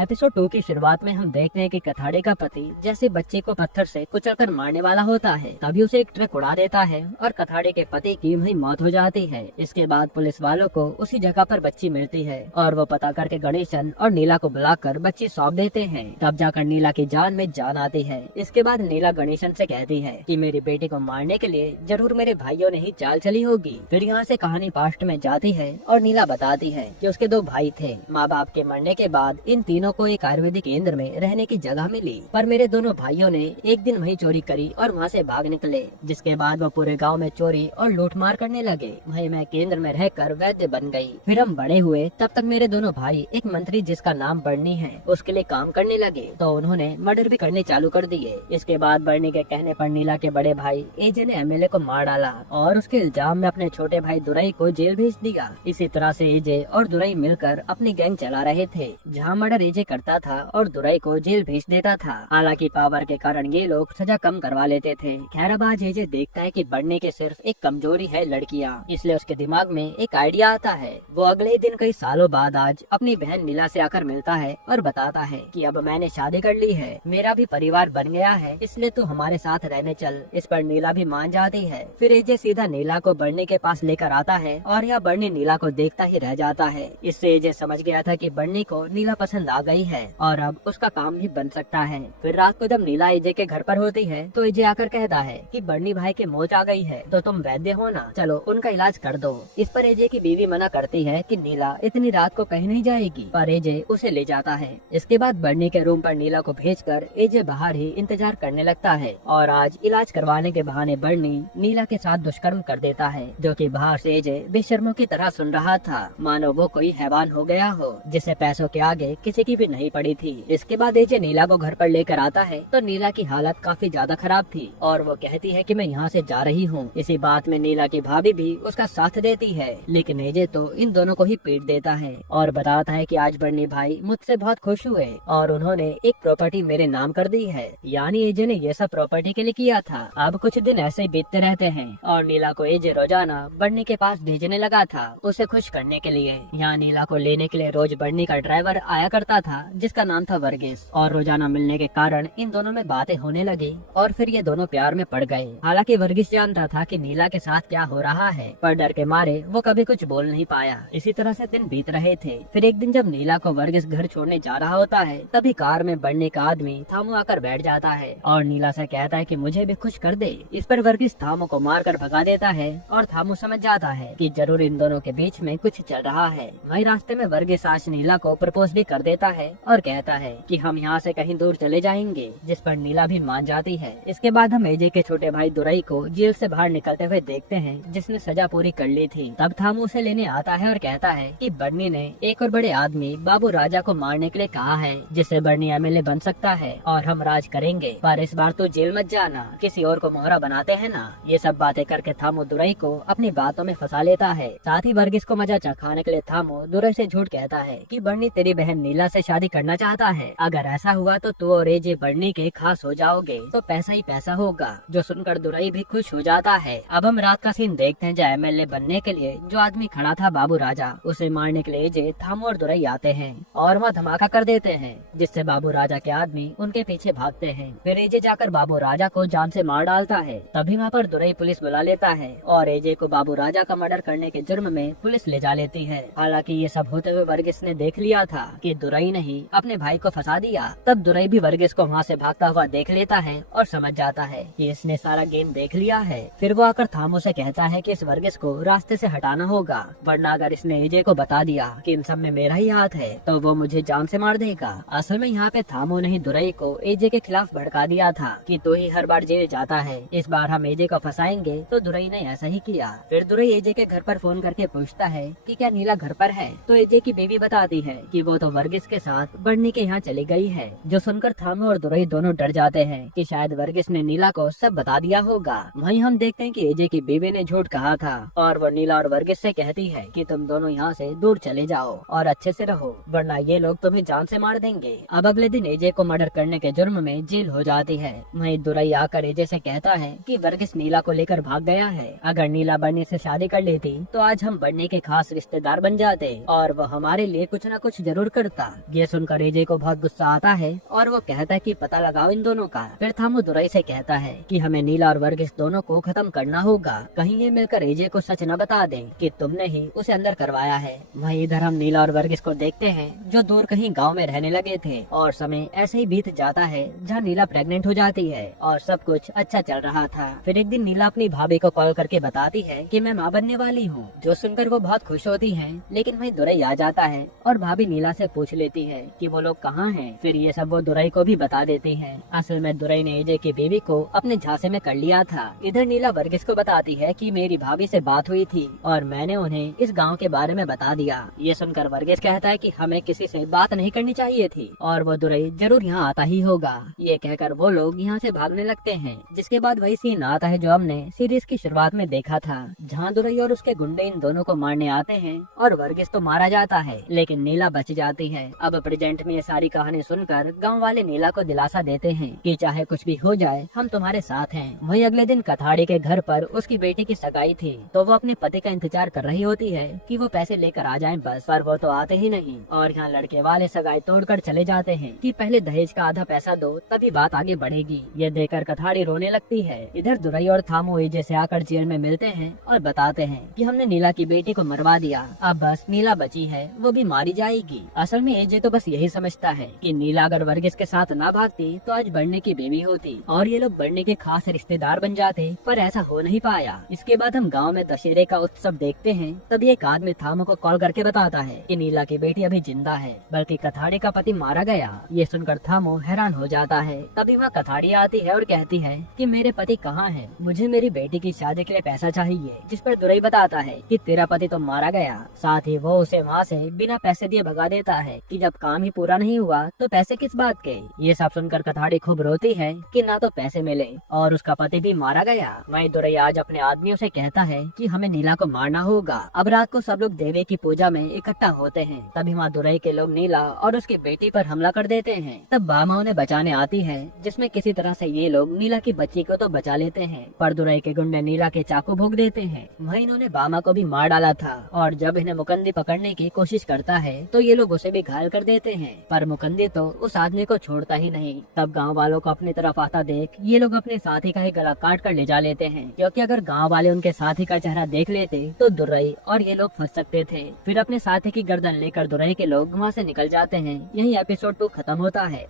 Episode 2 की शुरुआत में हम देखते हैं कि कथाड़े का पति जैसे बच्चे को पत्थर से कुचलकर मारने वाला होता है, तभी उसे एक ट्रक उड़ा देता है और कथाड़े के पति की वहीं मौत हो जाती है। इसके बाद पुलिस वालों को उसी जगह पर बच्ची मिलती है और वो पता करके गणेशन और नीला को बुलाकर बच्ची सौंप देते हैं। तब जाकर नीला की जान में जान आती है। इसके बाद नीला गणेशन से कहती है कि मेरी बेटी को मारने के लिए जरूर मेरे भाइयों ने ही चाल चली होगी। फिर यहाँ से कहानी पास्ट में जाती है और नीला बताती है कि उसके 2 भाई थे। माँ बाप के मरने के बाद इन तीनों को एक आयुर्वेदिक केंद्र में रहने की जगह मिली, पर मेरे दोनों भाइयों ने एक दिन वहीं चोरी करी और वहाँ से भाग निकले, जिसके बाद वो पूरे गांव में चोरी और लूटमार करने लगे। वहीं मैं केंद्र में रहकर वैद्य बन गई। फिर हम बड़े हुए, तब तक मेरे दोनों भाई एक मंत्री जिसका नाम बर्नी है उसके लिए काम करने लगे, तो उन्होंने मर्डर भी करने चालू कर दिए। इसके बाद बर्नी के कहने पर नीला के बड़े भाई एजे ने एमएलए को मार डाला और उसके इल्जाम में अपने छोटे भाई दुरई को जेल भेज दिया। इसी तरह से एजे और दुरई मिलकर अपनी गैंग चला रहे थे, जहाँ मर्डर एजे करता था और दुरई को जेल भेज देता था। हालांकि पावर के कारण ये लोग सजा कम करवा लेते थे। खैर अब आज एजे देखता है कि बढ़ने के सिर्फ एक कमजोरी है लड़कियाँ, इसलिए उसके दिमाग में एक आइडिया आता है। वो अगले दिन कई सालों बाद आज अपनी बहन नीला से आकर मिलता है और बताता है कि अब मैंने शादी कर ली है, मेरा भी परिवार बन गया है, इसलिए तू हमारे साथ रहने चल। इस पर नीला भी मान जाती है। फिर एजे सीधा नीला को बढ़ने के पास लेकर आता है और यह बढ़नी नीला को देखता ही रह जाता है। इससे एजे समझ गया था कि बढ़नी को नीला पसंद आ गई है और अब उसका काम भी बन सकता है। फिर रात को जब नीला एजे के घर पर होती है तो एजे आकर कहता है कि बढ़नी भाई के मौत आ गई है, तो तुम वैद्य हो ना, चलो उनका इलाज कर दो। इस पर एजे की बीवी मना करती है कि नीला इतनी रात को कहीं नहीं जाएगी, पर एजे उसे ले जाता है। इसके बाद बढ़नी के रूम पर नीला को भेजकर एजे बाहर ही इंतजार करने लगता है और आज इलाज करवाने के बहाने बढ़नी नीला के साथ दुष्कर्म कर देता है, जो कि बाहर से एजे बेशर्मों की तरह सुन रहा था, मानो वो कोई हैवान हो गया हो जिसे पैसों के आगे किसी की भी नहीं पड़ी थी। इसके बाद एजे नीला को घर पर लेकर आता है तो नीला की हालत काफी ज्यादा खराब थी और वो कहती है कि मैं यहाँ से जा रही हूँ। इसी बात में नीला की भाभी भी उसका साथ देती है, लेकिन एजे तो इन दोनों को ही पीट देता है और बताता है कि आज बर्नी भाई मुझसे बहुत खुश हुए और उन्होंने एक प्रॉपर्टी मेरे नाम कर दी है। यानी एजे ने ये सब प्रॉपर्टी के लिए किया था। अब कुछ दिन ऐसे ही बीतते रहते हैं और नीला को एजे रोजाना बर्नी के पास भेजने लगा था उसे खुश करने के लिए। यहाँ नीला को लेने के लिए रोज बर्नी का ड्राइवर आया करता था जिसका नाम था वर्गीस, और रोजाना मिलने के कारण इन दोनों में बातें होने लगी और फिर ये दोनों प्यार में पड़ गए। हालांकि वर्गीस जानता था कि नीला के साथ क्या हो रहा है, पर डर के मारे वो कभी कुछ बोल नहीं पाया। इसी तरह से दिन बीत रहे थे। फिर एक दिन जब नीला को वर्गीस घर छोड़ने जा रहा होता है, तभी कार में बढ़ने का आदमी थामू आकर बैठ जाता है और नीला से कहता है कि मुझे भी खुश कर दे। इस पर वर्गीस थामू को मारकर भगा देता है और थामू समझ जाता है कि जरूर इन दोनों के बीच में कुछ चल रहा है। वही रास्ते में वर्गीस आज नीला को प्रपोज भी कर देता है और कहता है कि हम यहाँ से कहीं दूर चले जाएंगे, जिस पर नीला भी मान जाती है। इसके बाद हम एजे के छोटे भाई दुरई को जेल से बाहर निकलते हुए देखते हैं, जिसने सजा पूरी कर ली थी। तब थामू उसे लेने आता है और कहता है कि बर्नी ने एक और बड़े आदमी बाबू राजा को मारने के लिए कहा है, जिससे बर्नी एमएलए बन सकता है और हम राज करेंगे, पर इस बार तो जेल मत जाना, किसी और को मोहरा बनाते हैं ना। ये सब बातें करके थामू दुरई को अपनी बातों में फंसा लेता है। साथ ही वर्गीस को मजा चखाने के लिए थामू दुरई से झूठ कहता है कि बर्नी तेरी बहन नीला से शादी करना चाहता है। अगर ऐसा हुआ तो तू और एजे बर्नी के खास हो जाओगे, तो पैसा ही पैसा होगा। जो सुनकर दुरई भी खुश हो जाता है। अब हम रात का सीन देखते हैं, जहाँ एमएलए बनने के लिए जो आदमी खड़ा था बाबू राजा, उसे मारने के लिए एजे, थामू और दुरई आते हैं और वहाँ धमाका कर देते हैं, जिससे बाबू राजा के आदमी उनके पीछे भागते हैं। फिर एजे जाकर बाबू राजा को जान से मार डालता है। तभी वहाँ पर दुरई पुलिस बुला लेता है और एजे को बाबू राजा का मर्डर करने के जुर्म में पुलिस ले जा लेती है। हालांकि ये सब होते हुए वर्गीस ने देख लिया था कि दुरई ने ही अपने भाई को फंसा दिया। तब दुरई भी वर्गीस को वहाँ से भागता हुआ देख लेता है और समझ जाता है कि इसने सारा गेम देख लिया है। फिर वो आकर थामू से कहता है कि इस वर्गीस को रास्ते से हटाना होगा, वरना अगर इसने एजे को बता दिया कि इन सब में मेरा ही हाथ है तो वो मुझे जान से मार देगा। असल में यहाँ पे थामू ने ही दुरई को एजे के खिलाफ भड़का दिया था कि तू ही हर बार जेल जाता है, इस बार हम एजे को फंसाएंगे। तो दुरई ने ऐसा ही किया। फिर दुरई एजे के घर पर फोन करके पूछता है कि क्या नीला घर पर है, तो एजे की बीवी बताती है कि वो तो वर्गीस के साथ बढ़नी के यहाँ चली गई है। जो सुनकर थामू और दुरई दोनों डर जाते हैं कि शायद वर्गीस ने नीला को सब बता दिया होगा। वहीं हम देखते हैं कि एजे की बीवी ने झूठ कहा था और वो नीला और वर्गीस से कहती है कि तुम दोनों यहाँ से दूर चले जाओ और अच्छे से रहो, वरना ये लोग तुम्हें जान से मार देंगे। अब अगले दिन एजे को मर्डर करने के जुर्म में जेल हो जाती है। वहीं दुरई आकर एजे से कहता है कि वर्गीस नीला को लेकर भाग गया है। अगर नीला बर्नी से शादी कर लेती तो आज हम बर्नी के खास रिश्तेदार बन जाते और वो हमारे लिए कुछ न कुछ जरूर करता। ये सुनकर एजे को बहुत गुस्सा आता है और वो कहता है कि पता लगाओ इन दोनों का। फिर थामो दुरई से कहता है कि हमें नीला और वर्गीस दोनों को खत्म करना होगा, कहीं ये मिलकर एजे को सच न बता दें कि तुमने ही उसे अंदर करवाया है। वहीं इधर हम नीला और वर्गीस को देखते हैं जो दूर कहीं गाँव में रहने लगे थे और समय ऐसे ही बीत जाता है जहाँ नीला प्रेग्नेंट हो जाती है और सब कुछ अच्छा चल रहा था। फिर एक दिन नीला अपनी भाभी को कॉल करके बताती है कि मैं माँ बनने वाली हूँ, जो सुनकर वो बहुत खुश होती है। लेकिन वहीं दुरई आ जाता है और भाभी नीला से पूछ लेती है कि वो लोग कहाँ हैं। फिर ये सब वो दुरई को भी बता देती है। असल में दुरई ने एजे की बीवी को अपने झांसे में कर लिया था। इधर नीला वर्गीस को बताती है कि मेरी भाभी से बात हुई थी और मैंने उन्हें इस गाँव के बारे में बता दिया। ये सुनकर वर्गीस कहता है कि हमें किसी से बात नहीं करनी चाहिए थी और वो दुरई जरूर यहाँ आता ही होगा। ये कहकर वो लोग यहाँ से भागने लगते हैं। जिसके बाद वही सीन आता है जो हमने सीरीज की शुरुआत में देखा था, जहाँ दुरई और उसके गुंडे इन दोनों को मारने आते हैं और वर्गीस तो मारा जाता है लेकिन नीला बच जाती है। अब प्रेजेंट में ये सारी कहानी सुनकर गाँव वाले नीला को दिलासा देते हैं कि चाहे कुछ भी हो जाए हम तुम्हारे साथ हैं। वहीं अगले दिन कथाड़ी के घर पर उसकी बेटी की सगाई थी तो वो अपने पति का इंतजार कर रही होती है कि वो पैसे लेकर आ जाएं बस, पर वो तो आते ही नहीं और यहाँ लड़के वाले सगाई तोड़कर चले जाते हैं कि पहले दहेज का आधा पैसा दो तभी बात आगे बढ़ेगी। ये देखकर कथाड़ी रोने लगती है। इधर दुरई और थामो एजे से आकर जेल में मिलते हैं और बताते हैं कि हमने नीला की बेटी को मरवा दिया, अब बस नीला बची है वो भी मारी जाएगी। असल में एजे तो बस यही समझता है कि नीला अगर वर्गीस के साथ ना भागती तो आज बढ़ने की बेबी होती और ये लोग बढ़ने के खास रिश्तेदार बन जाते, पर ऐसा हो नहीं पाया। इसके बाद हम गाँव में दशहरे का उत्सव देखते हैं। तभी एक आदमी थामो को कॉल करके बताता है कि नीला की बेटी अभी जिंदा है, बल्कि कथाड़ी का पति मारा गया। ये सुनकर थामो हैरान हो जाता है। तभी वह कथाड़ी आती है और कहती है कि मेरे पति कहाँ हैं? मुझे मेरी बेटी की शादी के लिए पैसा चाहिए। जिस पर दुरई बताता है कि तेरा पति तो मारा गया, साथ ही वो उसे वहाँ से बिना पैसे दिए भगा देता है कि जब काम ही पूरा नहीं हुआ तो पैसे किस बात के। ये सब सुनकर कथाड़ी खूब रोती है कि ना तो पैसे मिले और उसका पति भी मारा गया। वहीं दुरई आज अपने आदमियों से कहता है कि हमें नीला को मारना होगा। अब रात को सब लोग देवी की पूजा में इकट्ठा होते हैं। तभी वहाँ दुरई के लोग नीला और उसकी बेटी पर हमला कर देते हैं। तब बामा उन्हें बचाने आती है, जिसमें किसी तरह से ये लोग नीला की बच्ची को तो बचा लेते हैं, पर दुरई के गुंडे नीला के चाकू भोग देते हैं। वहीं इन्होंने बामा को भी मार डाला था और जब इन्हें मुकंदी पकड़ने की कोशिश करता है तो ये लोग उसे भी घायल कर देते हैं, पर मुकंदी तो उस आदमी को छोड़ता ही नहीं। तब गाँव वालों को अपनी तरफ आता देख ये लोग अपने साथी का ही गला काट कर ले जा लेते हैं, क्योंकि अगर गाँव वाले उनके साथी का चेहरा देख लेते तो दुरई और ये लोग फंस सकते थे। फिर अपने साथी की गर्दन लेकर दुरई के लोग वहाँ से निकल जाते हैं। यही एपिसोड 2 खत्म होता है।